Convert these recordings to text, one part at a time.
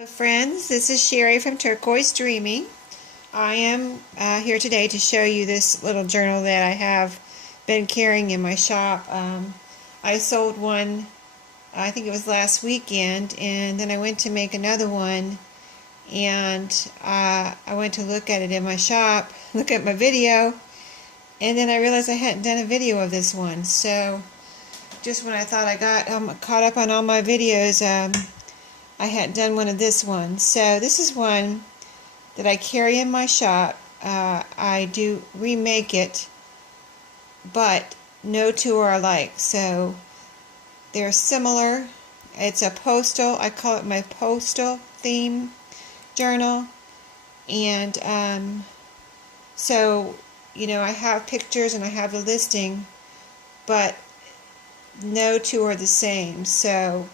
Hello friends, this is Sherry from Turquoise Dreaming. I am here today to show you this little journal that I have been carrying in my shop. I sold one, I think it was last weekend, and then I went to make another one, and I went to look at it in my shop, look at my video, and then I realized I hadn't done a video of this one. So just when I thought I got caught up on all my videos, I hadn't done one of this one. So this is one that I carry in my shop. I do remake it, but no two are alike. So they're similar. It's a Postal. I call it my Postal theme journal. And so, you know, I have pictures and I have the listing, but no two are the same. So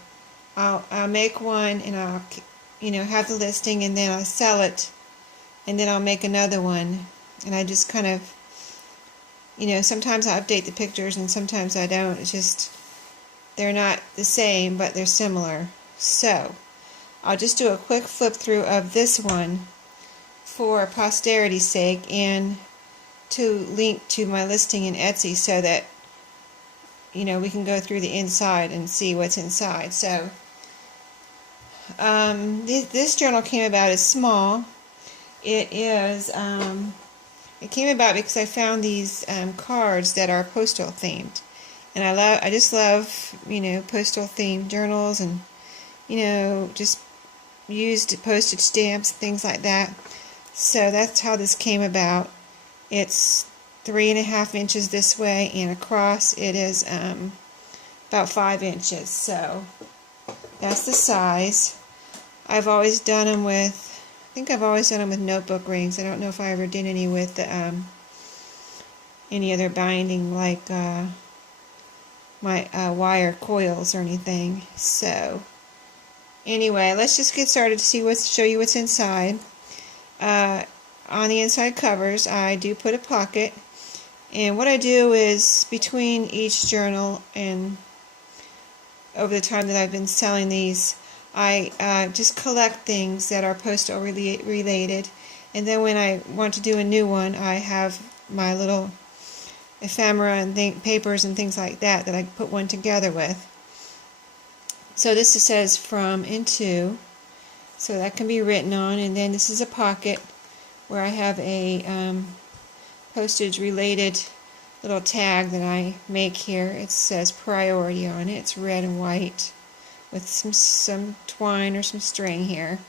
I'll make one and I'll, have the listing, and then I'll sell it, and then I'll make another one. And I just kind of, sometimes I update the pictures and sometimes I don't. It's just, they're not the same, but they're similar. So I'll just do a quick flip through of this one for posterity's sake, and to link to my listing in Etsy so that, we can go through the inside and see what's inside. So this journal came about as small. It came about because I found these cards that are postal themed, and I just love postal themed journals, and just used postage stamps, things like that. So that's how this came about. It's 3.5 inches this way, and across it is about 5 inches. So that's the size. I've always done them with, I think I've always done them with notebook rings. I don't know if I ever did any with any other binding, like my wire coils or anything. So anyway, let's just get started to show you what's inside. On the inside covers, I do put a pocket, and what I do is, between each journal and over the time that I've been selling these, I just collect things that are postal related, and then when I want to do a new one, I have my little ephemera and papers and things like that I put one together with. So this says from and to, so that can be written on, and then this is a pocket where I have a postage related little tag that I make here. It says priority on it. It's red and white with some twine or some string here.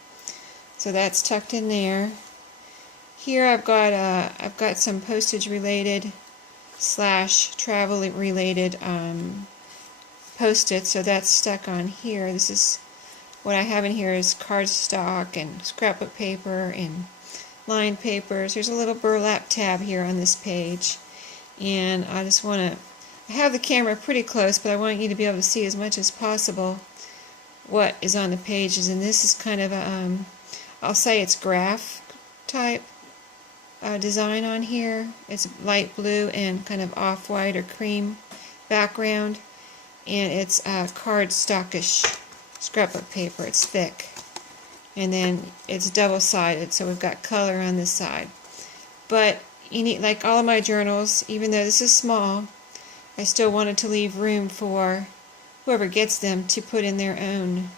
So that's tucked in there. Here I've got some postage related / travel related post-its, so that's stuck on here. This is what I have in here is cardstock and scrapbook paper and lined papers. There's a little burlap tab here on this page, and I just want to, I have the camera pretty close, but I want you to be able to see as much as possible what is on the pages. And this is kind of a, I'll say it's graph type design on here. It's light blue and kind of off-white or cream background, and it's cardstockish scrapbook paper. It's thick, and then it's double-sided, so we've got color on this side. But you need, like all of my journals, even though this is small, I still wanted to leave room for whoever gets them to put in their own,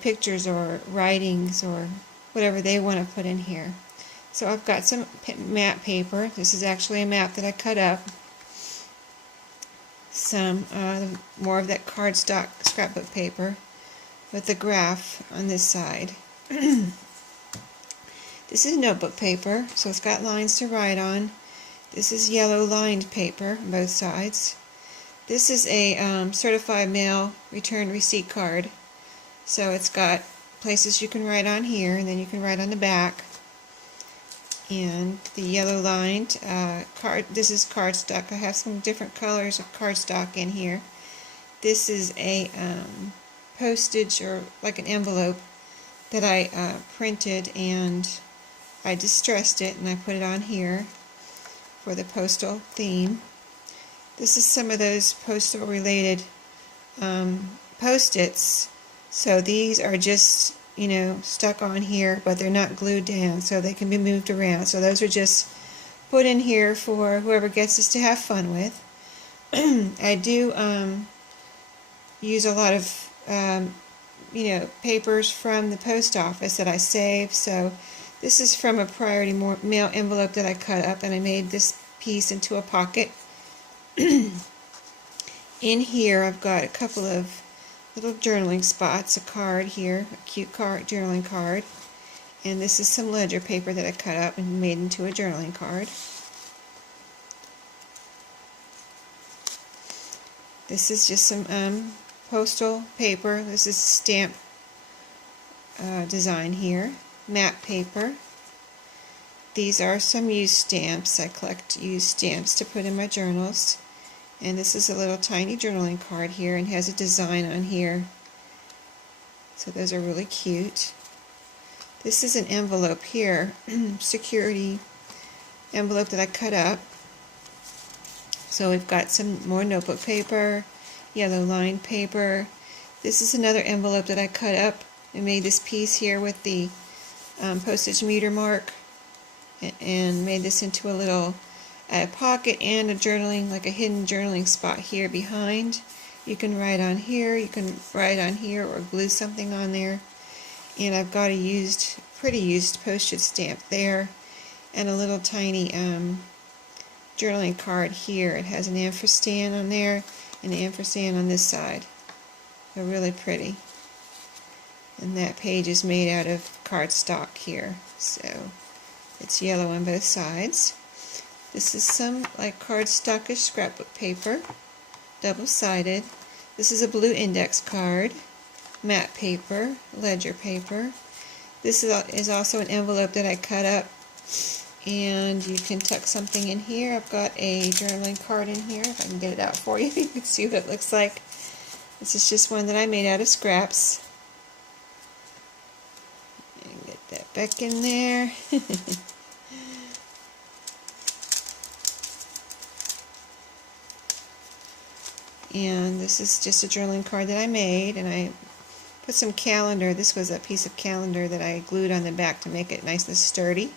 pictures or writings or whatever they want to put in here. So I've got some map paper. This is actually a map that I cut up. Some more of that cardstock scrapbook paper with the graph on this side. This is notebook paper, so it's got lines to write on. This is yellow lined paper on both sides. This is a certified mail return receipt card. So it's got places you can write on here, and then you can write on the back. And the yellow lined card, this is cardstock. I have some different colors of cardstock in here. This is a postage, or like an envelope, that I printed, and I distressed it and I put it on here for the postal theme. This is some of those postal related post-its. So these are just you know, stuck on here, but they're not glued down, so they can be moved around. So those are just put in here for whoever gets this to have fun with. I do use a lot of you know, papers from the post office that I save. So this is from a priority mail envelope that I cut up, and I made this piece into a pocket. In here I've got a couple of little journaling spots, a card here, a cute card, journaling card, and this is some ledger paper that I cut up and made into a journaling card. This is just some postal paper. This is stamp design here, map paper. These are some used stamps. I collect used stamps to put in my journals. And this is a little tiny journaling card here and has a design on here. So those are really cute. This is an envelope here, security envelope that I cut up. So we've got some more notebook paper, yellow lined paper. This is another envelope that I cut up and made this piece here with the postage meter mark, and made this into a little pocket and a journaling, like a hidden journaling spot here behind. You can write on here, you can write on here, or glue something on there. And I've got a pretty used postage stamp there, and a little tiny journaling card here. It has an ampersand on there and an ampersand on this side. They're really pretty. And that page is made out of cardstock here, so it's yellow on both sides. This is some like cardstockish scrapbook paper, double-sided. This is a blue index card, matte paper, ledger paper. This is also an envelope that I cut up, and you can tuck something in here. I've got a journaling card in here. If I can get it out for you, you can see what it looks like. This is just one that I made out of scraps. And get that back in there. And this is just a journaling card that I made, and I put some calendar. This was a piece of calendar that I glued on the back to make it nice and sturdy.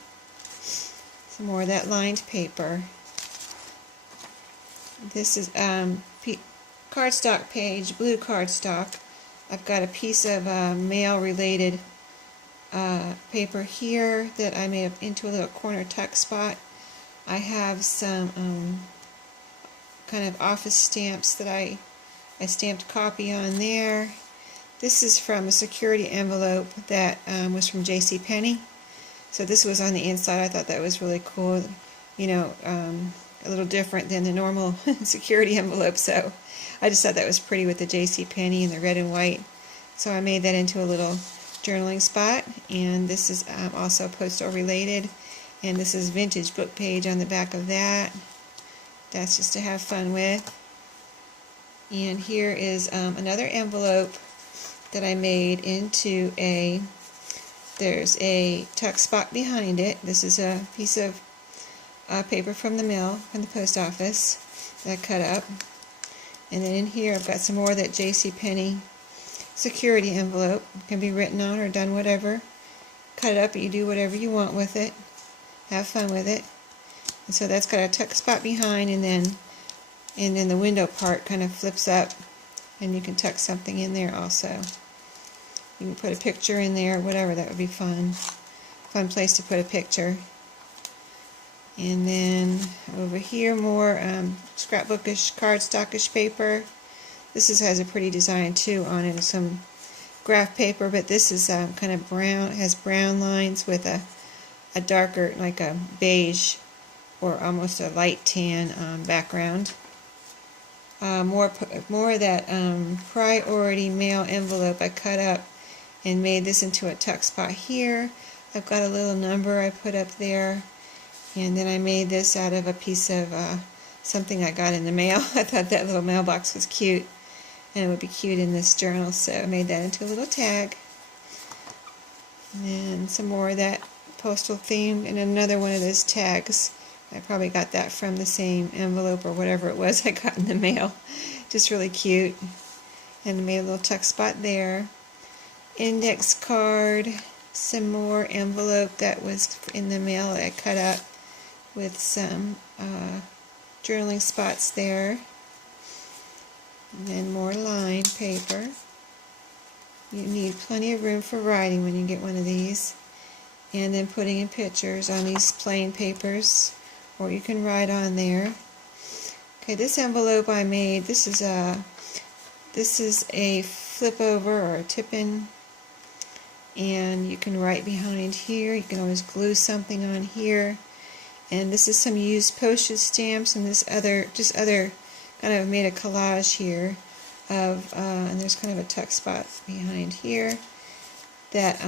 Some more of that lined paper. This is cardstock page, blue cardstock. I've got a piece of mail-related paper here that I made into a little corner tuck spot. I have some kind of office stamps that I stamped copy on there. This is from a security envelope that was from JCPenney. So this was on the inside. I thought that was really cool, you know, a little different than the normal security envelope. So I just thought that was pretty with the JCPenney and the red and white. So I made that into a little journaling spot. And this is also postal related. And this is vintage book page on the back of that. That's just to have fun with. And here is another envelope that I made into there's a tuck spot behind it. This is a piece of paper from the mail, from the post office, that I cut up. And then in here I've got some more of that JCPenney security envelope. It can be written on or done whatever. Cut it up, you do whatever you want with it. Have fun with it. And so that's got a tuck spot behind, and then the window part kind of flips up, and you can tuck something in there also. You can put a picture in there, whatever. That would be fun. Fun place to put a picture. And then over here, more scrapbookish, cardstockish paper. This has a pretty design too on it, some graph paper, but this is kind of brown. It has brown lines with a darker, like a beige or almost a light tan background. More of that priority mail envelope I cut up and made this into a tuck spot here. I've got a little number I put up there, and then I made this out of a piece of something I got in the mail. I thought that little mailbox was cute, and it would be cute in this journal, so I made that into a little tag. And then some more of that postal theme, and another one of those tags. I probably got that from the same envelope or whatever it was I got in the mail. Just really cute. And I made a little tuck spot there. index card, some more envelope that was in the mail that I cut up with some journaling spots there, and then more lined paper. You need plenty of room for writing when you get one of these, and then putting in pictures on these plain papers, or you can write on there. Okay, this envelope I made, this is a flip over or a tip-in, and you can write behind here. You can always glue something on here. And this is some used postage stamps, and this other kind of made a collage here of, and there's kind of a tuck spot behind here that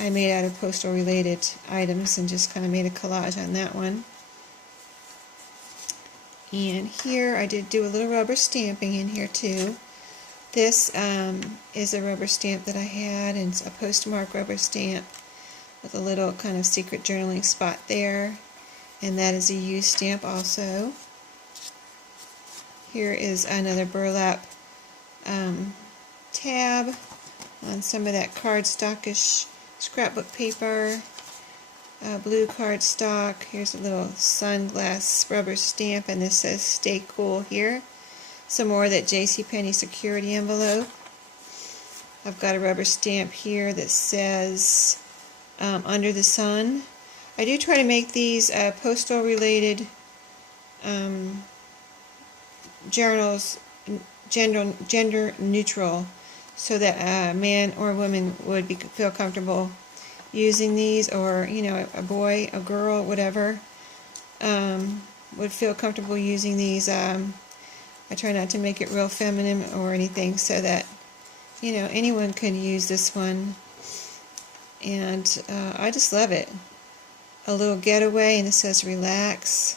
I made out of postal related items, and just kind of made a collage on that one. And here I did do a little rubber stamping in here too. This is a rubber stamp that I had, and it's a postmark rubber stamp with a little kind of secret journaling spot there. And that is a used stamp also. Here is another burlap tab on some of that cardstockish scrapbook paper. Blue cardstock. Here's a little sunglass rubber stamp, and this says "Stay Cool" here. Some more of that JCPenney security envelope. I've got a rubber stamp here that says "Under the Sun." I do try to make these postal related journals gender neutral, so that a man or a woman would feel comfortable using these, or a boy, a girl, whatever, would feel comfortable using these. I try not to make it real feminine or anything, so that anyone could use this one, and I just love it. A little getaway, and it says "Relax."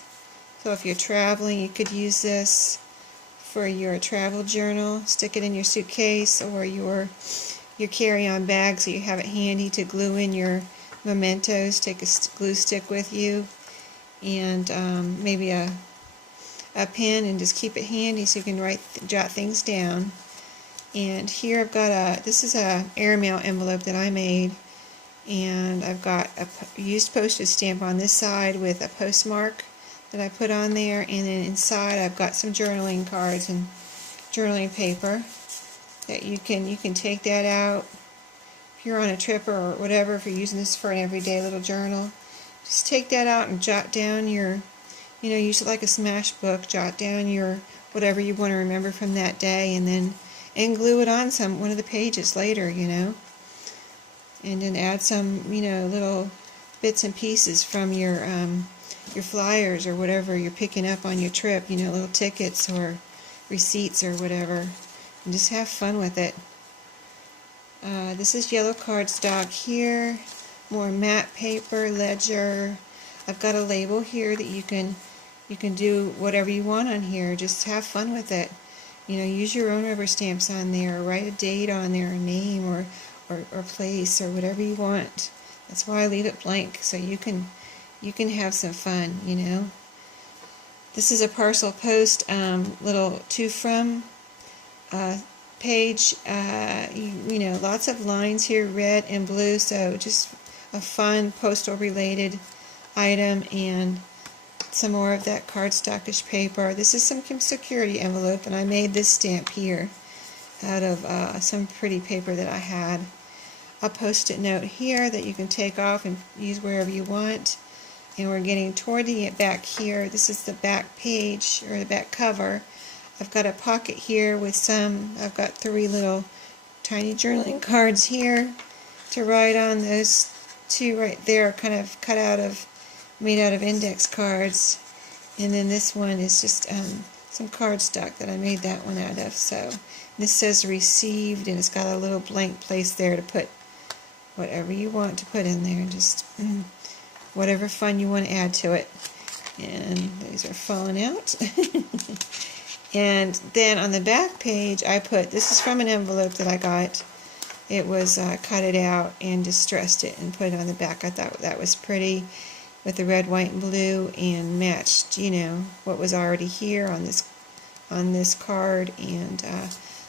So if you're traveling, you could use this for your travel journal. Stick it in your suitcase or your carry-on bag, so you have it handy to glue in your mementos. Take a glue stick with you, and maybe a pen, and just keep it handy so you can jot things down. And here I've got this is a airmail envelope that I made, and I've got a used postage stamp on this side with a postmark that I put on there, and then inside I've got some journaling cards and journaling paper that you can take that out if you're on a trip or whatever. If you're using this for an everyday little journal, just take that out and jot down your, use it like a smash book. Jot down your whatever you want to remember from that day, and glue it on one of the pages later, and then add some little bits and pieces from your flyers or whatever you're picking up on your trip, little tickets or receipts or whatever, and just have fun with it. This is yellow cardstock here, more matte paper, ledger. I've got a label here that you can do whatever you want on here. Just have fun with it. Use your own rubber stamps on there, or write a date on there, a name or place, or whatever you want. That's why I leave it blank, so you can have some fun. This is a parcel post little to from page. Lots of lines here, red and blue, so just a fun postal related item. And some more of that cardstockish paper. This is some security envelope, and I made this stamp here out of some pretty paper that I had. A post-it note here that you can take off and use wherever you want. And we're getting toward the back here. This is the back page, or the back cover. I've got a pocket here with I've got 3 little tiny journaling cards here to write on. Those 2 right there are kind of made out of index cards. And then this one is just some cardstock that I made that one out of. So this says "Received," and it's got a little blank place there to put whatever you want to put in there, just whatever fun you want to add to it. And these are falling out. And then on the back page, I put, this is from an envelope that I got. It was cut it out and distressed it and put it on the back. I thought that was pretty, with the red, white, and blue, and matched, what was already here on this card. And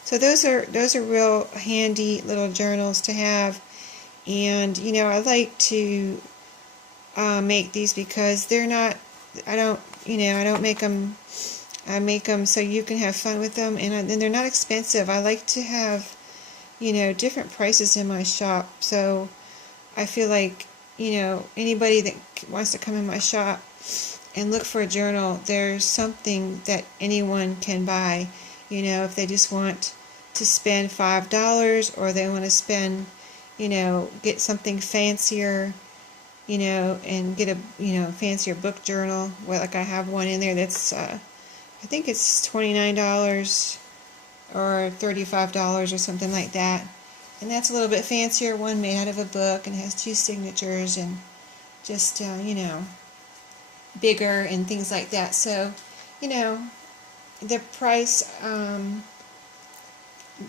So those are real handy little journals to have. And I like to make these because they're not. I don't make them. I make them so you can have fun with them, and they're not expensive. I like to have different prices in my shop, so I feel like anybody that wants to come in my shop and look for a journal, there's something that anyone can buy. If they just want to spend $5, or they want to spend, get something fancier, and get a fancier book journal. Well, like I have one in there that's I think it's $29 or $35 or something like that. And that's a little bit fancier one, made out of a book, and has 2 signatures and just, bigger and things like that. So, the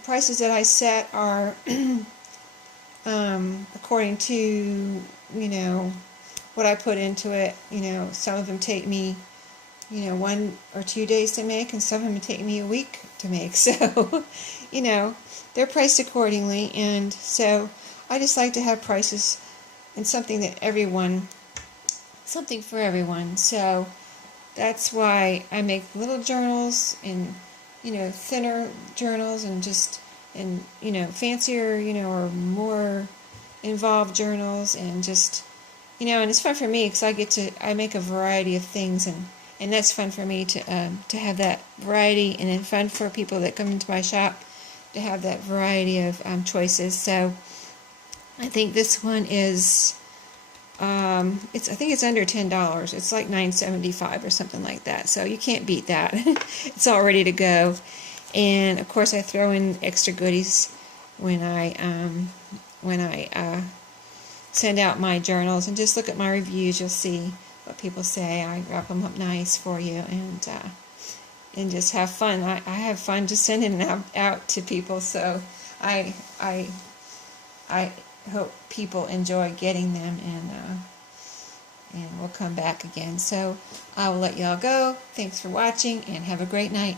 prices that I set are according to, what I put into it. Some of them take me 1 or 2 days to make, and some of them take me a week to make. So, they're priced accordingly, and so I just like to have prices and something for everyone. So that's why I make little journals and, thinner journals, and fancier, or more involved journals, and just, and it's fun for me because I make a variety of things, and that's fun for me to have that variety, and then fun for people that come into my shop to have that variety of choices. So I think this one is I think it's under $10. It's like $9.75 or something like that. So you can't beat that. It's all ready to go. And of course I throw in extra goodies when I send out my journals, and just look at my reviews. You'll see what people say. I wrap them up nice for you, and just have fun. I have fun just sending them out to people. So I hope people enjoy getting them, and we'll come back again. So I will let y'all go. Thanks for watching, and have a great night.